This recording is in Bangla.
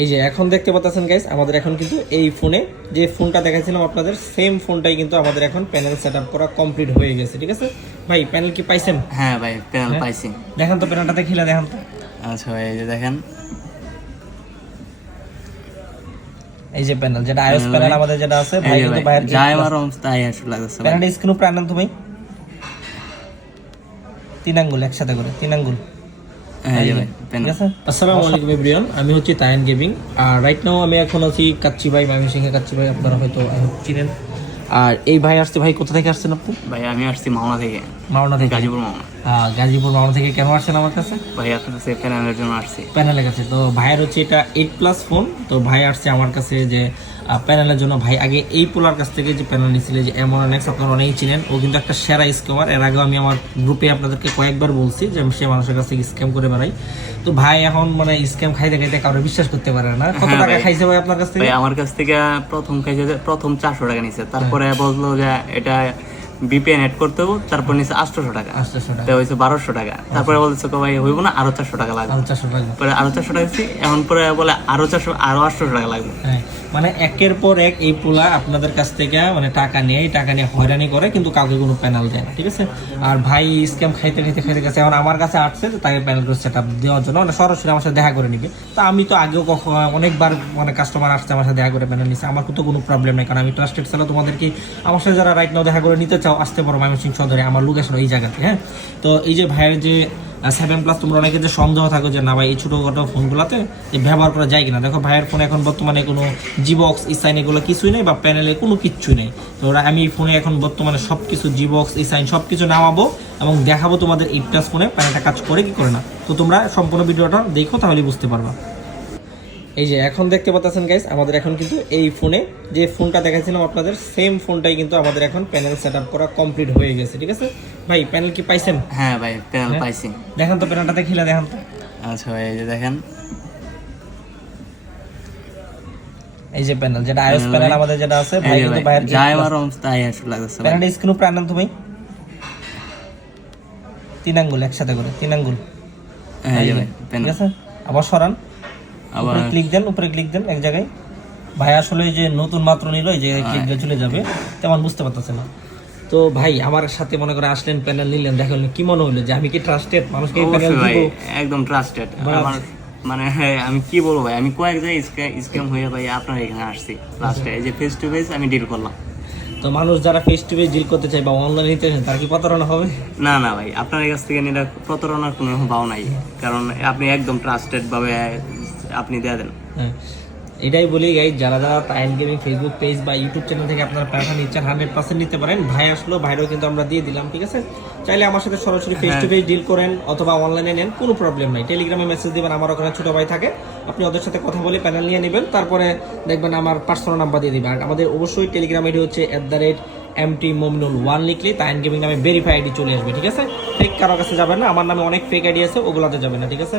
এই যে এখন দেখতে পাচ্ছেন গাইস আমাদের এখন কিন্তু এই ফোনে যে ফোনটা দেখাচ্ছিলাম আপনাদের সেম ফোনটাই কিন্তু আমাদের এখন প্যানেল সেট করা কমপ্লিট হয়ে গেছে ঠিক আছে? ভাই প্যানেল কি পাইছেন? হ্যাঁ ভাই প্যানেল? পাইছি। দেখেন তো প্যানেলটা দেখিলা দেখেন তো। আচ্ছা ভাই এই যে দেখেন। এই যে প্যানেল যেটা আইওএস প্যানেল আমাদের যেটা আছে ভাই কিন্তু বাইরে যাই আমার তাই আসলে লাগতেছে ভাই। প্যানেলটা স্ক্রিন উপরে আনেন তো ভাই। তিন আঙ্গুল একসাথে করে তিন আঙ্গুল। আসসালামু আলাইকুম এভরিওয়ান আমি হচ্ছি তায়ান গেমিং আর রাইট নাও আমি এখন আছি কাচ্চি ভাই ময়মনসিংহে কাচ্চি ভাই। আপনারা হয়তো চিনেন। আর এই ভাই আসছে ভাই কোথা থেকে আসছেন আপনি? ভাই আমি আসছি মাওনা থেকে। মাওনা থেকে। গাজীপুর মাওনা। গাজীপুর মাওনা থেকে কেন আসছেন আমার কাছে? ভাই আপনার কাছে প্যানেলের জন্য আসছি। প্যানেলের কাছে। তো ভাইয়ের হচ্ছে এটা এইট প্লাস ফোন তো ভাই আসছে আমার কাছে যে প্যানেলের জন্য। ভাই আগে এই পোলার কাছ থেকে যে প্যানেল নিয়েছিল যে এমন অনেক আপনারা অনেকেই চিনেন ও কিন্তু একটা সেরা স্ক্যামার এর আগে আমি আমার গ্রুপে আপনাদেরকে কয়েকবার বলছি যে আমি সে মানুষের কাছ থেকে স্ক্যাম করে বেড়াই। তো ভাই এখন মানে স্ক্যাম খাইতে খাইতে কারও বিশ্বাস করতে পারে না। কত হ্যাঁ টাকা খাইছে ভাই আপনার কাছ থেকে? আমার কাছ থেকে প্রথম খাইছে প্রথম চারশো টাকা নিছে। তারপরে বলল যে এটা বিপিএন অ্যাড করতে হবে তারপর আটশোশো টাকা। তো হয়েছে বারোশো টাকা। তারপরে বলছে ভাই হইব না আরও চারশো টাকা লাগবে। পরে আরও চারশো টাকা এখন পরে বলে আরও চারশো আরও টাকা লাগবে। হ্যাঁ মানে একের পর এক এই পোলা আপনাদের কাছ থেকে মানে টাকা নেয় টাকা নিয়ে হয়রানি করে কিন্তু কাউকে কোনো প্যানেল দেয় না ঠিক আছে? আর ভাই স্ক্যাম খাইতে খাইতে খাইতে গেছে এখন আমার কাছে আসছে যে তাকে প্যানেল সেট আপ দেওয়ার জন্য মানে সরাসরি আমার সাথে দেখা করে নিবে। তা আমি তো আগেও কখন অনেকবার মানে কাস্টমার আসছে আমার সাথে দেখা করে প্যানেল নিচ্ছে আমার তো কোনো প্রবলেম নেই কারণ আমি ট্রাস্টেড সেলার তোমাদেরকে আমার সাথে যারা রাইট নাও দেখা করে নিতে চাও আসতে পারো ময়মনসিং সদরে, আমার লোকেশন এই জায়গাতে হ্যাঁ? তো এই যে ভাইয়ের যে সেভেন প্লাস তোমরা অনেকে যে সন্দেহ থাকো যে না ভাই, এই ছোটোখাটো ফোনগুলোতে ব্যবহার করা যায় কিনা। দেখো, ভাইয়ের ফোন এখন বর্তমানে কোনো জিবক্স ইসাইন এগুলো কিছুই নেই বা প্যানেলে কোনো কিচ্ছুই নেই। তো আমি এই ফোনে এখন বর্তমানে সব কিছু জিবক্স ইসাইন সব কিছু নামাবো এবং দেখাবো তোমাদের এইট প্লাস ফোনে প্যানেলটা কাজ করে কি করে না। তো তোমরা সম্পূর্ণ ভিডিওটা দেখো তাহলে বুঝতে পারবা। এই যে এখন দেখতে পাচ্ছেন গাইস আমাদের এখন কিন্তু এই ফোনে যে ফোনটা দেখাচ্ছিলাম আপনাদের সেম ফোনটাই কিন্তু আমাদের এখন প্যানেল সেট করা কমপ্লিট হয়ে গেছে ঠিক আছে? ভাই প্যানেল কি পাইছেন? হ্যাঁ ভাই প্যানেল? পাইছি। দেখেন তো প্যানেলটা দেখিলা দেখেন তো। আচ্ছা ভাই এই যে দেখেন। এই যে প্যানেল যেটা আইওএস প্যানেল আমাদের যেটা আছে ভাই কিন্তু বাইরে যাই আমার তাই আসলে লাগতেছে ভাই। প্যানেলটা স্ক্রিন উপরে আনেন তো ভাই। তিন আঙ্গুল একসাথে করে তিন আঙ্গুল। হ্যাঁ ভাই ঠিক প্যানেল আছে? আবার সরান। আবার ক্লিক দেন উপরে ক্লিক দেন এক জায়গায়। ভাই আসলে যে নতুন মাত্র নিল এই যে ক্লিক দিয়ে চলে যাবে তেমন বুঝতে পারতেছে না। তো ভাই আমার সাথে মনে করে আসলেন প্যানেল নিলেন দেখালেন কি মনে হলো যে আমি কি ট্রাস্টেড মানুষকে প্যানেল দিব? একদম ট্রাস্টেড আমার মানে হ্যাঁ, আমি কি বলব ভাই আমি কয়েক জায়গায় স্ক্যাম হয়ে ভাই আপনার এখানে আসছি লাস্টে এই যে ফেস টু ফেস আমি ডিল করলাম। তো মানুষ যারা ফেস টু ফেস ডিল করতে চায় বা অনলাইন নিতে চায় তার কি প্রতারণা হবে? না না ভাই আপনার কাছ থেকে নিলে প্রতারণার কোনো ভাও নাই। কারণ আপনি একদম ট্রাস্টেড ভাবে আপনি দিয়ে দেন। হ্যাঁ। এটাই বলি গাই যারা যারা টাইম গেমিং ফেসবুক পেজ বা ইউটিউব চ্যানেল থেকে আপনারা প্যারাটা নিচ্ছেন হান্ড্রেড পার্সেন্ট নিতে পারেন। ভাই আসলো ভাইরাও কিন্তু আমরা দিয়ে দিলাম ঠিক আছে? চাইলে আমার সাথে সরাসরি ফেস টু ফেস ডিল করেন অথবা অনলাইনে নেন কোনো প্রবলেম নাই। টেলিগ্রামে মেসেজ দিবেন আমার ওখানে ছোটো ভাই থাকে। আপনি ওদের সাথে কথা বলে প্যানেল নিয়ে নেবেন তারপরে দেখবেন আমার পার্সোনাল নাম্বার দিয়ে দিবেন। আমাদের অবশ্যই টেলিগ্রাম আইডি হচ্ছে at the rate M T Mominul one লিখলে তাইন গেমিং নামে ভেরিফাই আইডি চলে আসবে ঠিক আছে? ফেক কারোর কাছে যাবেন না আমার নামে অনেক ফেক আইডি আছে ওগুলাতে যাবেন না ঠিক আছে?